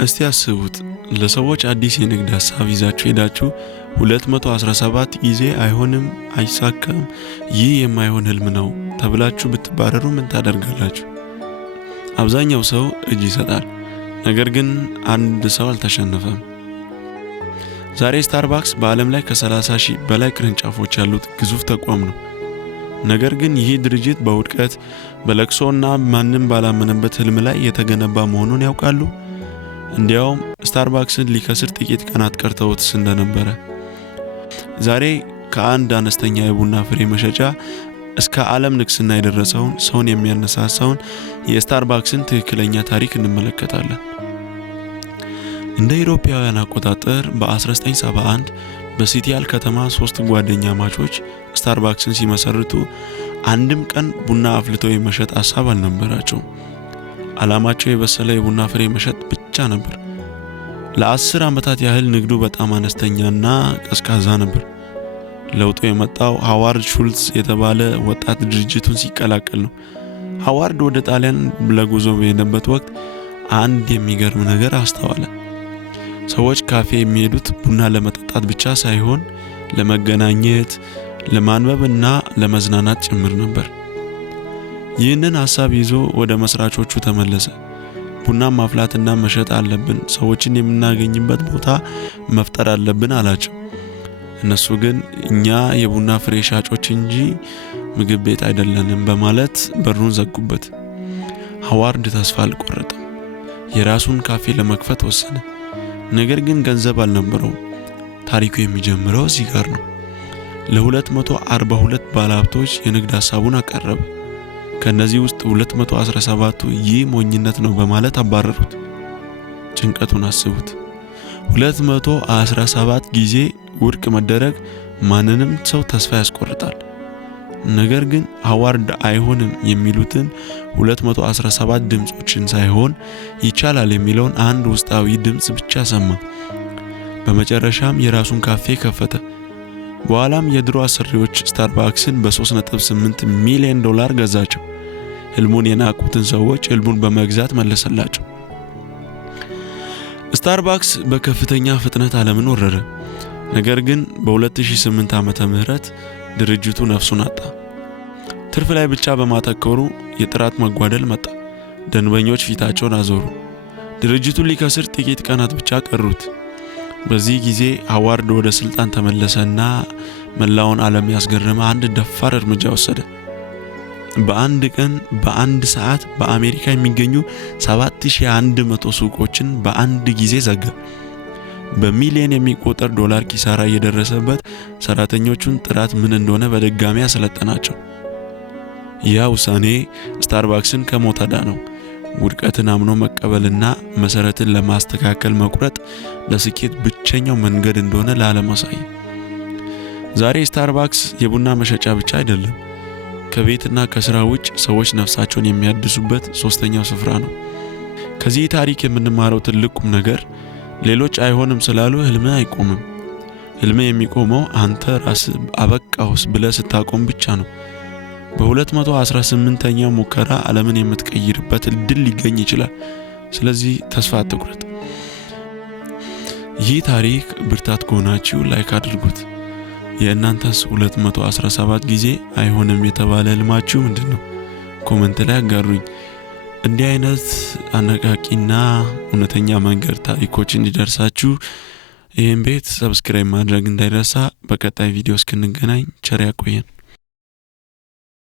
እስቲ አስቡት ለሰዎች አዲስ የንግድ ሐሳብ ይዛችሁ ሄዳችሁ 217 ጊዜ አይሆንም፣ አይሳካም፣ ይህ የማይሆን ህልም ነው ተብላችሁ ብትባረሩ ምን ታደርጋላችሁ? አብዛኛው ሰው እጅ ይሰጣል። ነገር ግን አንድ ሰው አልተሸነፈም። ዛሬ ስታርባክስ በዓለም ላይ ከ30,000 በላይ ቅርንጫፎች ያሉት ግዙፍ ተቋም ነው። ነገር ግን ይህ ድርጅት በውድቀት በለቅሶና ማንም ባላመነበት ህልም ላይ የተገነባ መሆኑን ያውቃሉ? እንዲያውም ስታርባክስን ሊከስር ጥቂት ቀናት ቀርተውትስ እንደነበረ። ዛሬ ከአንድ አነስተኛ የቡና ፍሬ መሸጫ እስከ ዓለም ንግስና የደረሰውን ሰውን የሚያነሳሳውን የስታርባክስን ትክክለኛ ታሪክ እንመለከታለን። እንደ አውሮፓውያን አቆጣጠር በ1971 በሲቲያል ከተማ 3 ጓደኛ ማቾች ስታርባክስን ሲመሰርቱ አንድም ቀን ቡና አፍልተው የመሸጥ ሐሳብ አልነበራቸውም። ዓላማቸው የበሰለ የቡና ፍሬ መሸጥ ብቻ ነበር። ለ10 ዓመታት ያህል ንግዱ በጣም አነስተኛና ቀዝቃዛ ነበር። ለውጡ የመጣው ሃዋርድ ሹልትዝ የተባለ ወጣት ድርጅቱን ሲቀላቀል ነው። ሃዋርድ ወደ ጣሊያን ለጉዞ በሄደበት ወቅት አንድ የሚገርም ነገር አስተዋለ። ሰዎች ካፌ የሚሄዱት ቡና ለመጠጣት ብቻ ሳይሆን ለመገናኘት፣ ለማንበብና ለመዝናናት ጭምር ነበር። ይህንን ሐሳብ ይዞ ወደ መስራቾቹ ተመለሰ። ቡና ማፍላትና መሸጥ አለብን፣ ሰዎችን የምናገኝበት ቦታ መፍጠር አለብን አላቸው። እነሱ ግን እኛ የቡና ፍሬ ሻጮች እንጂ ምግብ ቤት አይደለንም በማለት በሩን ዘጉበት። ሃዋርድ ተስፋ አልቆረጠም። የራሱን ካፌ ለመክፈት ወሰነ። ነገር ግን ገንዘብ አልነበረውም። ታሪኩ የሚጀምረው እዚህ ጋር ነው። ለ242 ባለሀብቶች የንግድ ሐሳቡን አቀረበ። ከነዚህ ውስጥ 217ቱ ይህ ሞኝነት ነው በማለት አባረሩት። ጭንቀቱን አስቡት። 217 ጊዜ ውድቅ መደረግ ማንንም ሰው ተስፋ ያስቆርጣል። ነገር ግን ሃዋርድ አይሆንም የሚሉትን 217 ድምጾችን ሳይሆን ይቻላል የሚለውን አንድ ውስጣዊ ድምጽ ብቻ ሰማ። በመጨረሻም የራሱን ካፌ ከፈተ። በኋላም የድሮ አሰሪዎች ስታርባክስን በ3.8 ሚሊዮን ዶላር ገዛቸው። ህልሙን የናቁትን ሰዎች ህልሙን በመግዛት መለሰላቸው። ስታርባክስ በከፍተኛ ፍጥነት ዓለምን ወረረ። ነገር ግን በ2008 ዓመተ ምህረት ድርጅቱ ነፍሱን አጣ። ትርፍ ላይ ብቻ በማተኮሩ የጥራት መጓደል መጣ። ደንበኞች ፊታቸውን አዞሩ። ድርጅቱን ሊከስር ጥቂት ቀናት ብቻ ቀሩት። በዚህ ጊዜ ሃዋርድ ወደ ስልጣን ተመለሰና መላውን ዓለም ያስገረመ አንድ ደፋር እርምጃ ወሰደ። በአንድ ቀን በአንድ ሰዓት በአሜሪካ የሚገኙ 7100 ሱቆችን በአንድ ጊዜ ዘጋ። በሚሊዮን የሚቆጠር ዶላር ኪሳራ የደረሰበት ሰራተኞቹን ጥራት ምን እንደሆነ በድጋሚ አሰለጠናቸው። ያ ውሳኔ ስታርባክስን ከሞት አዳነው። ውድቀትን አምኖ መቀበልና መሰረትን ለማስተካከል መቁረጥ ለስኬት ብቸኛው መንገድ እንደሆነ ለዓለም አሳየ። ዛሬ ስታርባክስ የቡና መሸጫ ብቻ አይደለም፣ ከቤትና ከስራ ውጭ ሰዎች ነፍሳቸውን የሚያድሱበት ሶስተኛው ስፍራ ነው። ከዚህ ታሪክ የምንማረው ትልቁም ነገር ሌሎች አይሆንም ስላሉ ህልምህ አይቆምም። ህልምህ የሚቆመው አንተ ራስህ አበቃውስ ብለህ ስታቆም ብቻ ነው። በ218ኛው ሙከራ ዓለምን የምትቀይርበት እድል ሊገኝ ይችላል። ስለዚህ ተስፋ አትቁረጥ። ይህ ታሪክ ብርታት ከሆናችሁ ላይክ አድርጉት። የእናንተስ 217 ጊዜ አይሆንም የተባለ ህልማችሁ ምንድነው? ኮሜንት ላይ አጋሩኝ። እንዲህ አይነት አነቃቂና እውነተኛ መንገድ ታሪኮች እንዲደርሳችሁ ይህን ቤት ሰብስክራይብ ማድረግ እንዳይረሳ። በቀጣይ ቪዲዮ እስክንገናኝ ቸር ያቆየን።